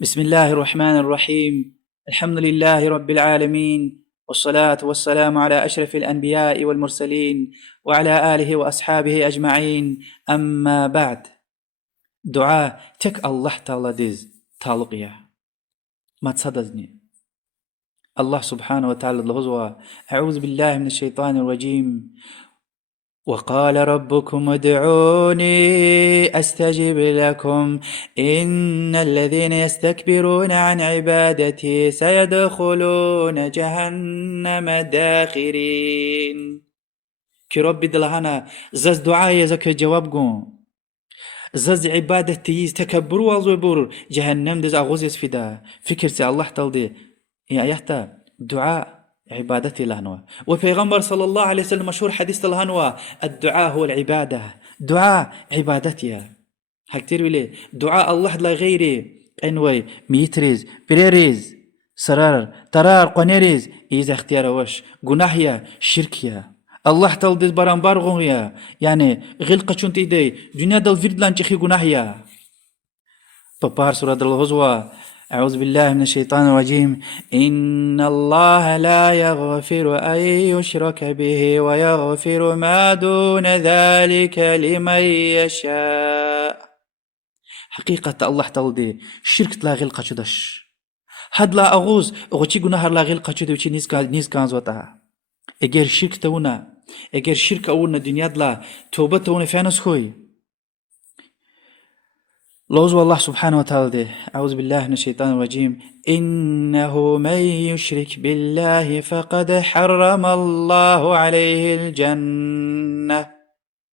بسم الله الرحمن الرحيم. الحمد لله رب العالمين، والصلاة والسلام على أشرف الأنبياء والمرسلين وعلى آله وأصحابه أجمعين. أما بعد، دعاء تك الله تعالى ديز تعلقيا ما تصدزني الله سبحانه وتعالى الهزوى. أعوذ بالله من الشيطان الرجيم. وقال ربكم ادعوني أستجب لكم إن الذين يستكبرون عن عبادتي سيدخلون جهنم داخرين. كي ربي دلهنا زز دعايا زك جواب قوم زز عبادتي تكبروا وزبور جهنم دز أغوز فدا فكر سي الله تلدي يا يحتا دعاء عبادتي لهنوا. وفيغمبر صلى الله عليه وسلم مشهور حديث لهنوا الدعاء هو العبادة، دعاء عبادتي هكتير بلي دعاء الله لا غيري انوي ميتريز بريريز سرار ترار قنيريز إذا اختيار وش جناحيا شركيا الله تلدز برانبار غويا يعني غلقة شنت إيدي دنيا دل فيرد لانشخي جناحيا ببار سورة الهزوى. أعوذ بالله من الشيطان الرجيم. إن الله لا يغفر أن يشرك به ويغفر ما دون ذلك لمن يشاء. حقيقة الله تلدي شرك لا غلقة شدش هاد لا أغوز أغوشي جناهر لا غلقة شدو وشي نيز كان زوتها اگر شرك تونا اگر شرك أولنا دنيا دلا توبة تونا فانس خوي لوز الله سبحانه وتعالى. أعوذ بالله من الشيطان الرجيم. إنه من يشرك بالله فقد حرم الله عليه الجنة.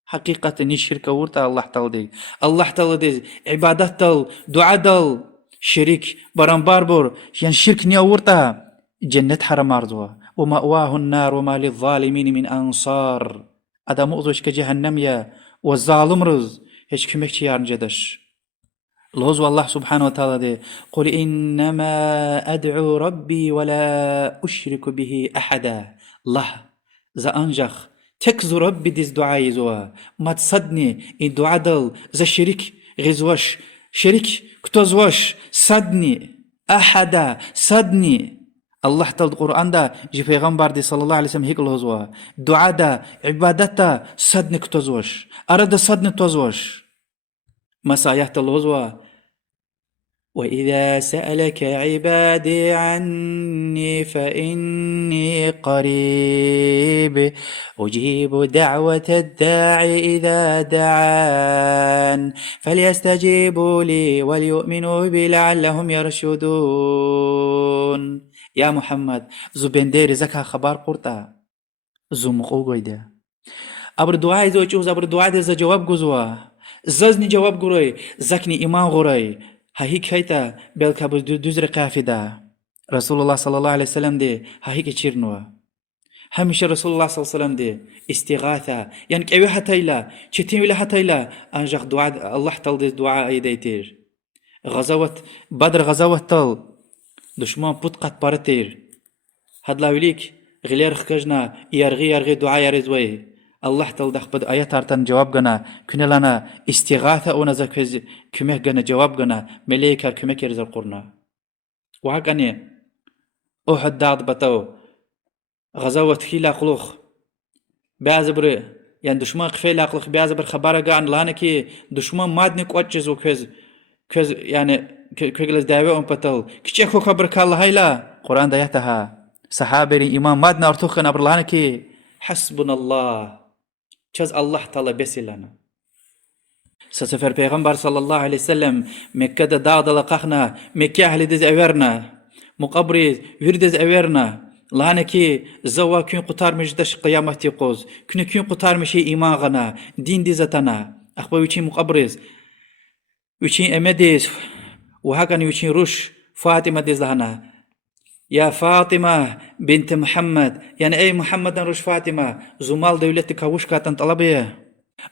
حقيقة الشرك ورتا الله تعالى الله تعالى عبادات دل دعاء دل شريك برانبار بور يعني شرك نيا ورتا جنة حرم أرضوا ومأواه النار وما للظالمين من أنصار. أدا مؤذوش كجهنم يا والظالم رز هيش كمك يارن جدش الهوز. الله سبحانه وتعالى قل إنما أدعو ربي ولا أشرك به أحدا. الله ذا أنجخ تكزو ربي ديز دعاي زوا ما تصدني إن دعا دل ذا شريك غزوش شريك كتوزوش صدني أحدا صدني. الله تل القرآن دا جي پیغمبر دي صلى الله عليه وسلم هيك الهزوا دعا دا عبادت دا صدني كتوزوش أرد صدني توزوش مسايا الهزوا. وإذا سألك عبادي عني فإني قريب أجيب دعوة الداعي إذا دعان فليستجيبوا لي وليؤمنوا بي لعلهم يرشدون. يا محمد زو بندير زكا خبر قرطا زو مقوغي ده أبر دعاء زو چوز أبر دعاء زا جواب گزوا ززني جواب گروي زكني إيمان غوري هاهيك هيتا بلكابوز دوزر قافدا رسول الله صلى الله عليه وسلم دي هاهيك تشيرنوا هميشه رسول الله صلى الله عليه وسلم دي استغاثة يعني كأوي حتى إلا چتين ولا حتى إلا أنجح دعاء الله تل دي دعاء أيديتير. غزوة بدر غزوة تل دشمان بود قد بارتير هدلا وليك غلير خكجنا يرغي دعاء يرزوي الله تل دخ بد آيات أرتن جواب جنا كنا لنا استغاثة أو نزكز كمه جنا جواب جنا ملائكة كمه كرز القرنا وهكذا أحد دعد بتو غزوة خيلا قلوخ بعزبر يعني دشمن خفيلا قلوخ بعزبر خبره عن لانه كي دشمن مادني قوتشز وكز يعني كجلس دعوة بتو كيشكو خبر كالله هيلا قرآن دايتها صحابي إمام مادنا أرتوخنا برلانه كي حسبنا الله چز الله تعالى بسلنا. سسفر پیغمبر صلى الله عليه وسلم مكة داغ لقخنا مكة أهل دز أورنا مقبري وردز أورنا لانكي زوا كون قطار مجدش قيامتي قوز كون قطار مشي إيماننا دين دزتنا أخبا ويشين مقبرز ويشين أمديز وهكذا ويشين روش فاطمة دز لهنا يا فاطمة بنت محمد يعني أي محمد روش فاطمة زمال دولتك وش كاتن طلبية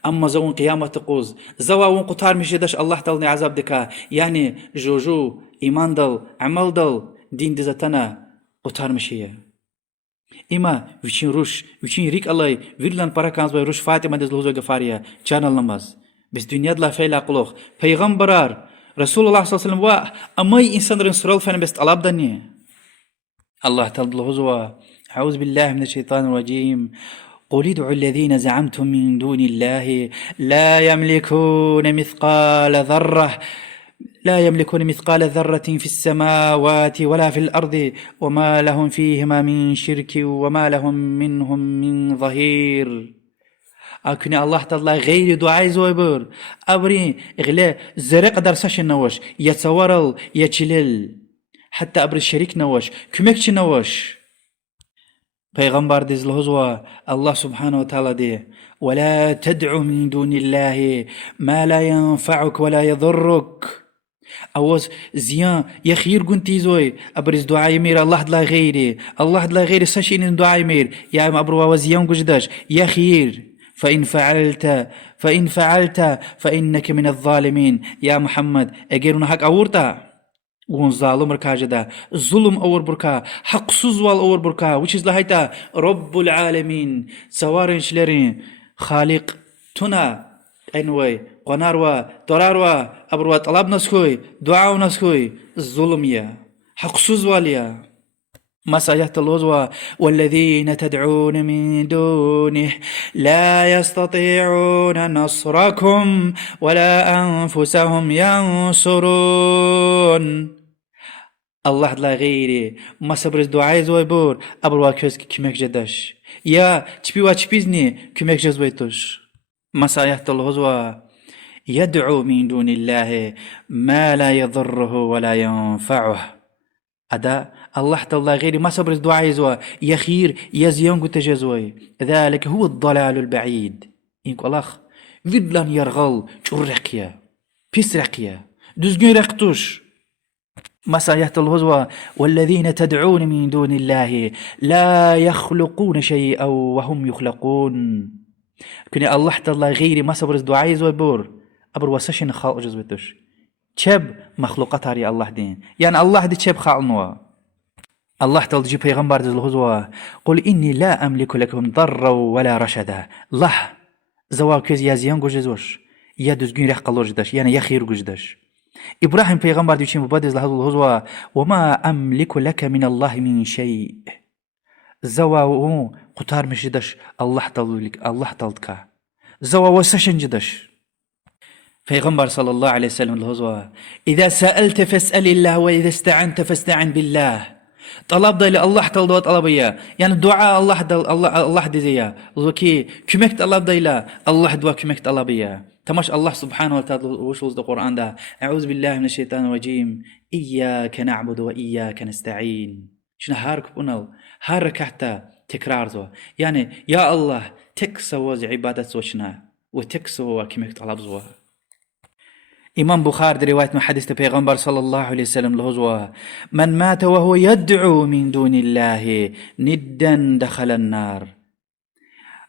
أما زون قيامة تقوز زوا ون قطار مش يدش الله تلني عذاب دكا يعني جوجو إيمان دل عمل دل دين دزتنا قطار مشيه إما ويشين روش ويشين ريك الله ويرلان باراكانز باي روش فاطمة دز لوزو غفاريا channel نماز بس دنيا دلا فيلا قلوخ پیغمبرار رسول الله صلى الله عليه وسلم أمي إنسان رسول فأنا بس طلب دنيا الله تلظ أعوذ بالله من الشيطان الرجيم قل ادعوا الذين زعمتم من دون الله لا يملكون مثقال ذرة في السماوات ولا في الأرض وما لهم فيهما من شرك وما لهم منهم من ظهير. أكني الله تعالى غير دعاء زويبر أبري إغلاء زرق درسش النوش يتصورل يتشلل حتى أبري الشريك نوش كمكش نوش. پیغمبر دز لهزوا الله سبحانه وتعالى دي ولا تدع من دون الله ما لا ينفعك ولا يضرك. اوز زيان يخير قنتي زوي ابرز دعاء مير الله دلا غيري سشين دعاء مير يا ابرو وزيان قجداش يخير فإن فعلت فإنك من الظالمين. يا محمد اجيرنا حق اورتا ون ظالم ركاجدا ظلم اور بركا حق سوزوال اور بركا وچز لهيتا رب العالمين سوارن شلرين خالق تنا انوي قناروا دوراروا ابروا طلب نسكوي دعاء نسكوي الظلم يا حق سوزوال يا مسايا اللوزوا والذين تدعون من دونه لا يستطيعون نصركم ولا أنفسهم ينصرون. الله لا غيري ما صبرز دعاي زوي بور أبروا كيوز كمك جدش يا تبيوا تبيزني كمك جزويتوش. مسايا اللوزوا يدعو من دون الله ما لا يضره ولا ينفعه. أدا الله تعالى غيري ما صبر دعاء زوا يخير يزيون تجزوي ذلك هو الضلال البعيد. إنك الله فيدلان يرغل شرقيا بيسرقيا دزجين رقتوش. مسايا الهزوى والذين تدعون من دون الله لا يخلقون شيئا وهم يخلقون. كني الله تعالى غيري ما صبر دعاء زوا بور أبر وسشن خالق جزوتوش چب مخلوقات هاري الله دين يعني الله دي چب خالنوا. الله تعالى جي پیغمبر دل هزوا قل إني لا أملك لكم ضرا ولا رشدا. الله زوا كيز يازيان گوجزوش يا دزگين رح قلور جداش يعني يخير گوجداش. إبراهيم پیغمبر دي چين مبادز لهذا الهزوا وما أملك لك من الله من شيء. زوا قطار مش جداش الله تعالى زوا وسشن جداش. پیغمبر صلى الله عليه وسلم الهزوا إذا سألت فاسأل الله وإذا استعنت فاستعن بالله. طلب ضل الله تعالى طلبيا يعني دعاء الله دزيا وكي كمك طلب ضل الله دعاء كمك طلبيا. تماش الله سبحانه وتعالى وش القرآن ده أعوذ بالله من الشيطان الرجيم إياك نعبد وإياك نستعين. شنو هارك بنال هارك حتى تكرار زوا يعني يا الله تكسو عبادة وشنا وتكسو كمك طلب زوا. إمام بخاري رواية من حديث پیغمبر صلى الله عليه وسلم لهزوا من مات وهو يدعو من دون الله ندا دخل النار.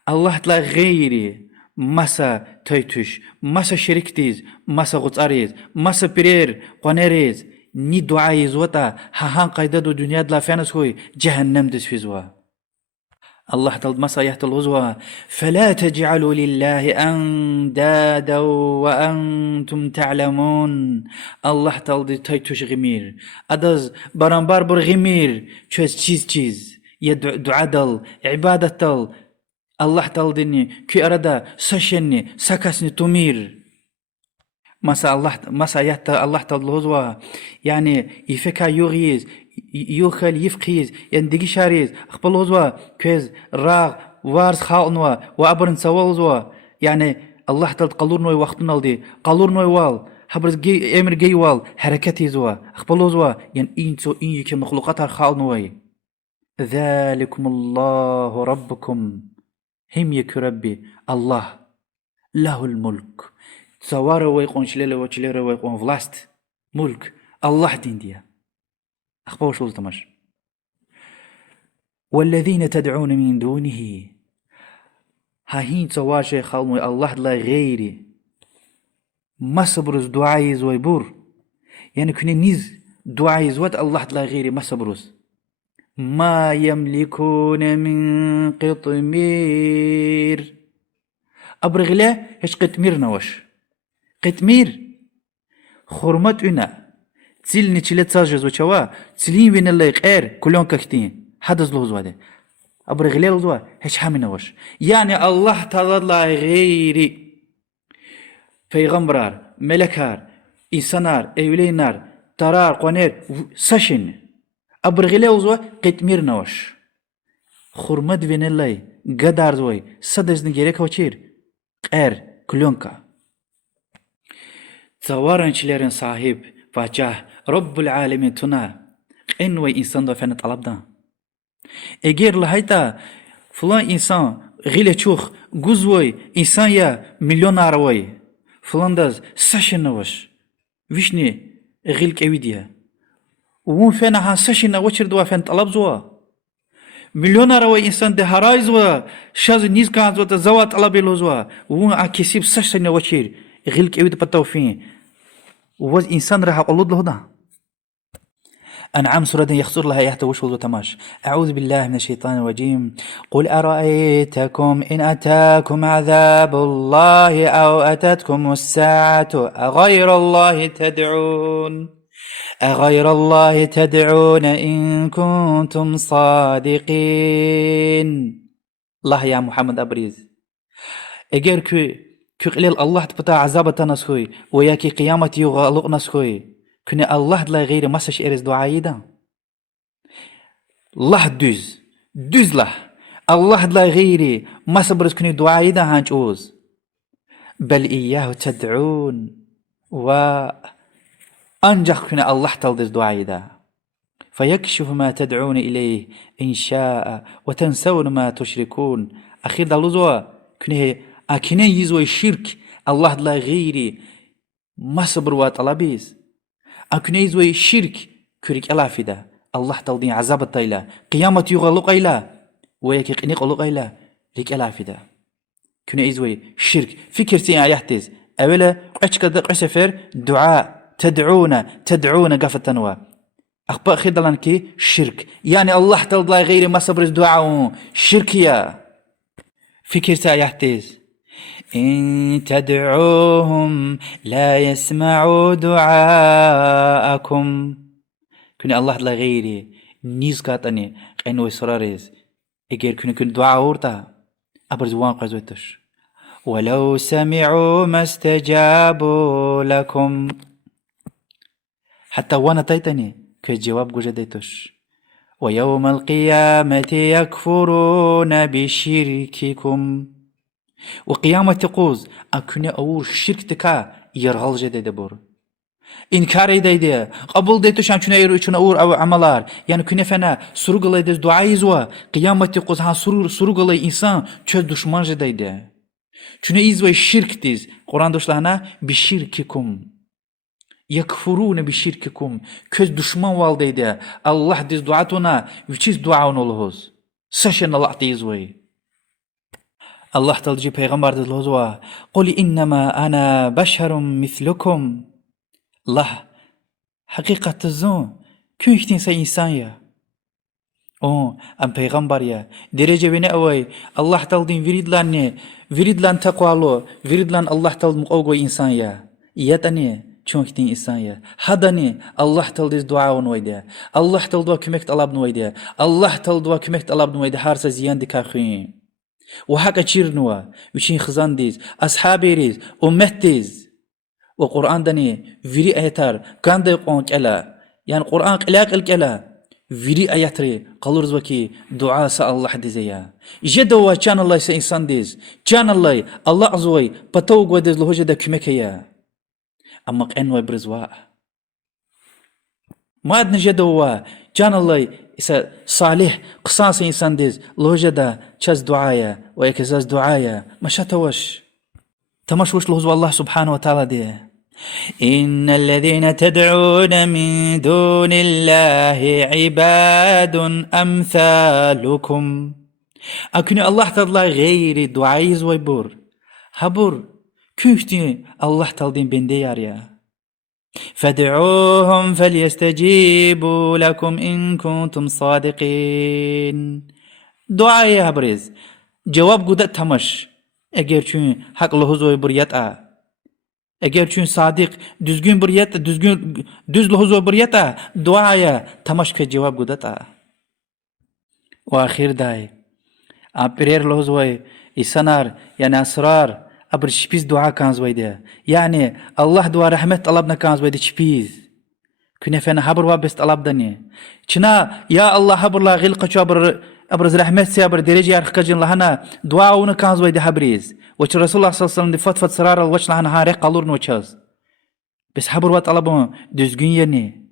الله تلا غيري مسا تيتوش مسا شركتيز مسا غطاريز مسا برير قنيريز ني دعايز وطا هاهان قيدادو دنيا دلا فانس هوي جهنم دس فيزوا. الله تعالى مسا يحتل الغزوة فلا تجعلوا لله أندادا وأنتم تعلمون. الله تعالى تيتوش غمير أدز برانبار بر غمير چوز چيز يدعى دل عبادة دل الله تعالى دني كي أردا سشني سكسني تمير. مسا يحتل الله تعالى الغزوة يعني يفكا يغيز يوخل يفقيز يندقي شاريز أخبال وزوا كيز راغ وارز خالنوا وأبرن سوالزوا يعني الله تعالى قلورنوا وقتنا لدي قلورنوا وال حبرز أمر جي وال حركتي زوا أخبال وزوا يعني إن يكي مخلوقات خالنوا. ذلكم الله ربكم هم يك ربي الله له الملك سواره ويقون شليله ويقون فلاست ملك الله دين ديا أخبار شو تمش. والذين تدعون من دونه هاهين سواش خالمو الله لا غيري ما صبرز دعايز ويبور يعني كوني نيز دعايز وات الله لا غيري ما صبرز ما يملكون من قطمير. أبرغ له هش قطمير نوش قطمير خورمت اینا تیل نیچیله تاجز و چوا تیلین وین الله غیر کلون کختین حدث لوز واده ابر غلیل لوزوا هیچ همین نوش یعنی الله تعالی غیری پیغمبرار ملکار insanlar evleynar tarar qoner sashin ابر غلیل لوزوا قتمیر نوش خورمت وین الله قدر زوی صدز نگیره کوچیر غیر کلونکا Tsawarançilerin sahip, Padşah, Rabbul Alemin tuna, en ve insan da fena talabdan. Eğer lahayta falan insan gile çok guzvoy insan ya milyonar voy falan da saşınavaş. Vişni gilk evidiye. Uun fena ha saşına vaçırdı fena talab zwa. Milyonar voy insan de harayz va şaz nizkan zwa zavat talabelo zwa. Uun akisib saşına vaçır. غلك أود بتوفين ووز إنسان راح أقول له ده أنعام سورة يخسر لها يحتوش وتماش أعوذ بالله من الشيطان الرجيم قل أرأيتكم إن أتاكم عذاب الله أو أتتكم الساعة أغير الله تدعون إن كنتم صادقين الله يا محمد أبريز أجر كقليل الله تبتا عذابة نسخوي وياكي قيامة يغالق نسخوي كني الله لا غير مسش إرز دعائي دا الله دوز له الله لا غيري ما صبرز كني دعائي دا هانجوز بل إياه تدعون وأنجح كني الله تلدز دعائي دا فيكشف ما تدعون إليه إن شاء وتنسون ما تشركون أخير دلوزوا كني أكنين يزوي شرك الله لا غيري ما صبر وطلبيز أكنين يزوي شرك كريك ألا فدا الله تلدين عذاب الطيلة قيامة يغلق إلا ويكي قنيق لق إلا لك ألا فدا كنين يزوي شرك فكر سيئة يحتز أولا أشكد قسفر دعاء تدعون قفتنوا أخبار خيدلان كي شرك يعني الله تلدين غيري ما صبر دعاء شركيا فكر سيئة يحتز إن تدعوهم لا يسمعوا دعاءكم كن الله لا غيري نيز كاتني قينو إسراريز إجير كن دعاء ورتا أبرزوان قزوتش ولو سمعوا ما استجابوا لكم حتى وانا تايتني كجواب جوجدتش ويوم القيامة يكفرون بشرككم وقيامة تقوز أكني أور شرك تكا يرغل جديد بور إنكار يديد قبول ديتو شان كنا يرو شنا أور أو عملار يعني كنا فنا سرقلي دز دعاء زوا قيامة تقوز ها سرقلي إنسان چه دشمن جديد كنا إزوي شرك دز قرآن دوش لهنا بشرككم يكفرون بشرككم كز دشمن والديد الله دز دعاتنا وچيز دعاون olhuz سشن الله تيزوي الله تلجي پیغمبر دلوزوا قل إنما أنا بشر مثلكم الله حقيقة الزون كيفتين سي إنسان يا أم پیغمبر يا درجة بني أوي الله تلدين وريد لان تقوالو وريد لان الله تلد مقوغو إنسان يا يتني چونكتين إنسان يا هدني الله تلدز دعاون ويدا الله تلدوا كمكت ألابن ويدا الله تلدوا كمكت ألابن ويدا هارسا زيان دي كاخوين وحكا تشيرنوا وشين خزان ديز أصحابي ريز أمت ديز وقرآن داني فيري آياتار كان دا يقون كلا يعني قرآن قلاق الكلا فيري آياتري قالورز وكي دعاء سأل الله ديزيا جدوا كان الله سا إنسان ديز كان الله عزوي بطوق وديز لهوجة دا كمكيا أما قين ويبرزوا ما أدن جدوا كان الله إسا صالح قصاص إنسان ديز لوجدا چاز دعايا ويكزاز دعايا ما شاتوش تمشوش لهزو الله سبحانه وتعالى دي إن الذين تدعون من دون الله عباد أمثالكم أكني الله تضلا غير دعايز ويبور هبور كيفتي الله تلدين بندي ياريا فادعوهم فليستجيبوا لكم إن كنتم صادقين دعاء يا بريز جواب قدت تمش أجر چون حق لهزوي بريتا Eğer çün sadık düzgün bir yet düzgün düz lehzo bir yeta duaya tamaşka cevap gudata. Ve ahir day. Apirer lehzoy isanar yani asrar aber şipiz dua kanzvaydı. Yani Allah dua rahmet talabna kanzvaydı şipiz. Künefena haber wa best alabdani. Çina ya Allah haberla gil qaçu abraz rahmet saber derece arkacın lahana dua onu kanzvaydı habriz. Ve Resulullah sallallahu aleyhi ve sellem fatfat sarar al waç lahana hare qalur no çaz. Bes haber wa talabı düzgün yerni.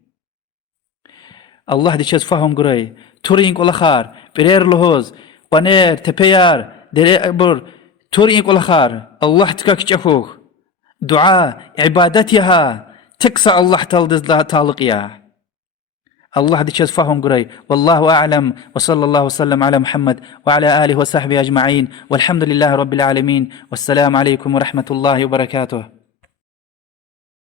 Allah diçez faham guray. Turing olakhar birer lohoz qaner tepeyar dere bur turing olakhar Allah tika kichakuk. Dua ibadet yaha تكسى الله تلدز لها تالق يا الله دي فهم قري والله أعلم وصلى الله وسلم على محمد وعلى آله وصحبه أجمعين والحمد لله رب العالمين والسلام عليكم ورحمة الله وبركاته.